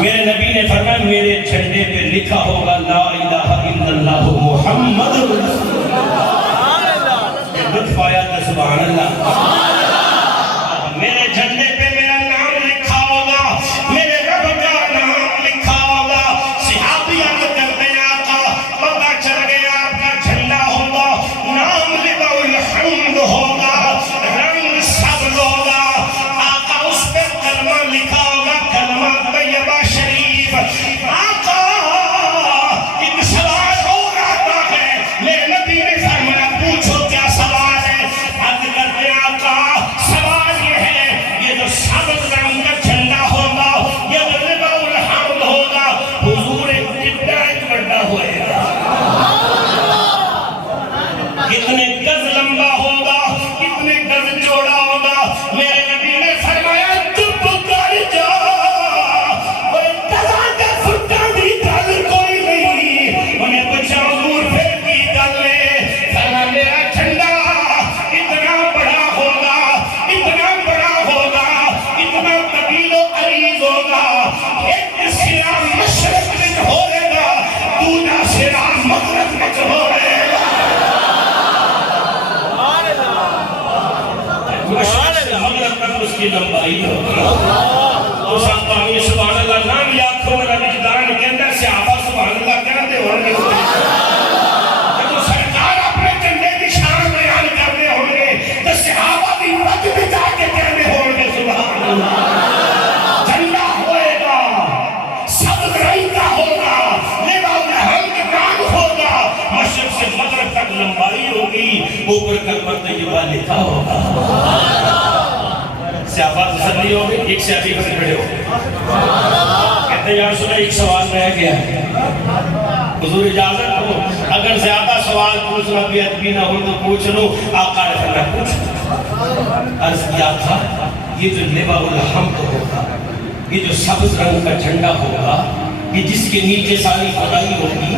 میرے نبی نے فرمایا میرے جھنڈے پہ لکھا ہوگا لا الہ الا اللہ محمد رسول اللہ. یہ لطف آیا تھا سبحان اللہ. میرے جھنڈے پہ میرا نام لکھا ہوگا, میرے رب کا نام لکھا ہوگا. صحابی عرض کرتے ہیں آقا پتہ چل گیا آپ کا جھنڈا ہوگا, نام لبا الحمد ہوگا, رنگ سبز ہوگا. آقا اس پہ کلمہ لکھا ہوگا, کلمہ طیبہ شریف. آقا ایک سوال ہو رہا ہے, میرے نبی نے فرمایا پوچھو کیا سوال ہے. عرض کرتے ہیں آقا سوال یہ ہے, یہ جو سبز رنگ کا جھنڈا ہوگا, یہ جو لبا الحمد ہوگا, حضور کتنا ایک بڑا ہوئے گا, کتنے گز لمبا ہوگا, کتنے گز چوڑا ہوگا. میرے نبی نے فرمایا چپ کر جا, کوئی تلا کا پھٹا بھی گل کوئی نہیں. انہیں پوچھا حضور پھر کی گل ہے. فرمایا میرا جھنڈا اتنا بڑا ہوگا, اتنا بڑا ہوگا, اتنا طویل و عریض ہوگا. ایک سرا مشرق میں ہولے گا, دوسرا سرا مغرب میں ہولے گا. مشرق سے مغرب تک اس کی لمبائی ہوگی. تو صحابہ سبحان اللہ نام یاد کو میرا وجدان کہتا ہے صحابہ سبحان اللہ کہتے ہوں گے. جب سرکار اپنے جھنڈے کی شان بیان کرتے ہوں گے تو صحابہ بھی وقت میں جا کے کہتے ہوں گے سبحان اللہ. جھنڈا ہوئے گا, سبز رنگ کا ہوگا, لبا الحمد نام ہوگا, مشرق سے مغرب تک لمبائی ہوگی, اوپر کلمہ طیبہ لکھا ہوگا. صحابہ تسلی ہو گئی. ایک صحابی پر کھڑے ہو گئے, کہتے ہیں یا رسول اللہ ایک سوال رہ گیا ہے, حضور اجازت ہو اگر زیادہ سوال پوچھنا بھی ادبی نہ ہو تو پوچھ لو. آقا نے فرمایا پوچھ. عرض کیا تھا یہ جو لبا الحمد ہوگا, یہ جو سبز رنگ کا جھنڈا ہوگا, یہ جس کے نیچے ساری خدائی ہوگی,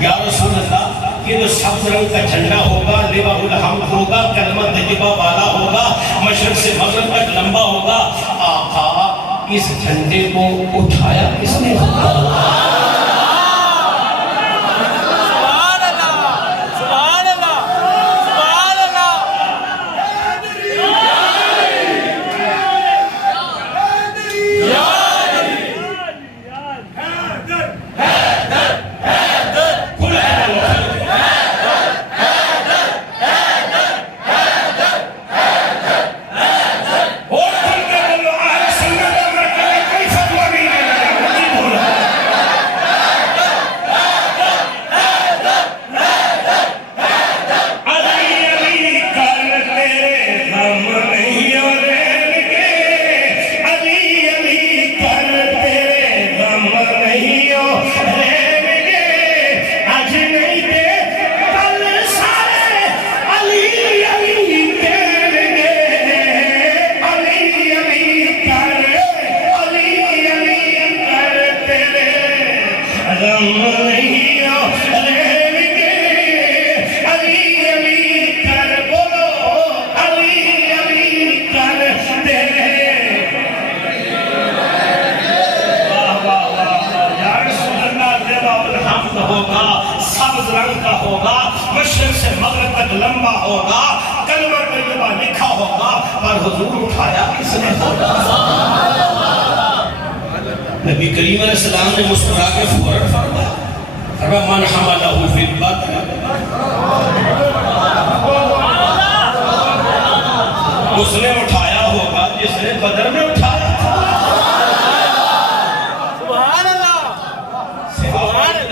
یا رسول اللہ یہ جو سبز رنگ کا جھنڈا ہوگا, لبا الحمد ہوگا, کلمہ طیبہ والا ہوگا, مشرق سے مغرب تک لمبا ہوگا. آقا اس جھنڈے کو اٹھایا کس نے ہوگا؟ مشرق سے مغرب تک لمبا ہوگا, کلمہ طیبہ لکھا ہوگا, پر حضور اٹھایا کس نے ہوگا؟ نبی کریم علیہ السلام نے مسکرا کے فوراً فرمایا من حملہ فی البدر, اس نے اٹھایا ہوگا جس نے بدر میں اٹھایا تھا.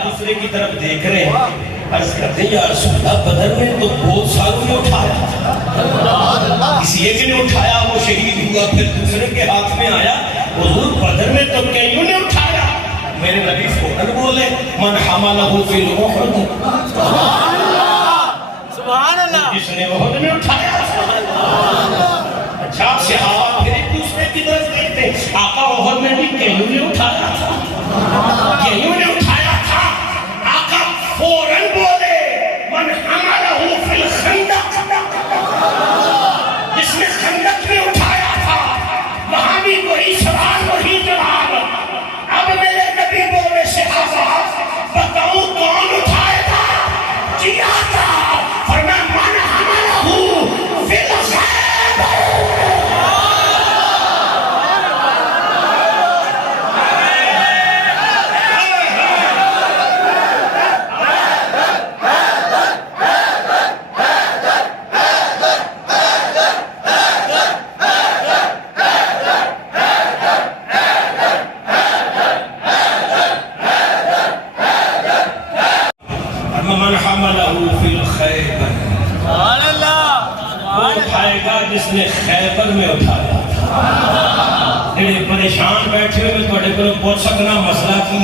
دوسرے کی طرف دیکھ رہے ہیں, عرض کرتے ہیں یا رسول اللہ بدر میں تو بہت ساروں نے اٹھایا, کسی ایک نے اٹھایا وہ شہید ہوا, پھر دوسرے کے ہاتھ میں آیا. حضور بدر میں تو کئیوں نے اٹھایا. میرے نبی فوراً بولے من حملہ فی احد, جس نے احد میں اٹھایا. اچھا صحابہ پھر ایک دوسرے کی طرف دیکھتے, آقا احد میں بھی کئیوں نے اٹھایا تھا, کئیوں نے اٹھایا تھا. آقا فوراً بولے من حملہ فی الخندق, جس نے خندق میں اٹھایا تھا. وہاں بھی وہی سوال وہی جواب, سائیکل میں اٹھایا تھا. جڑے پریشان بیٹھے ہوئے تھوڑے کو پوچھ سکنا مسئلہ کی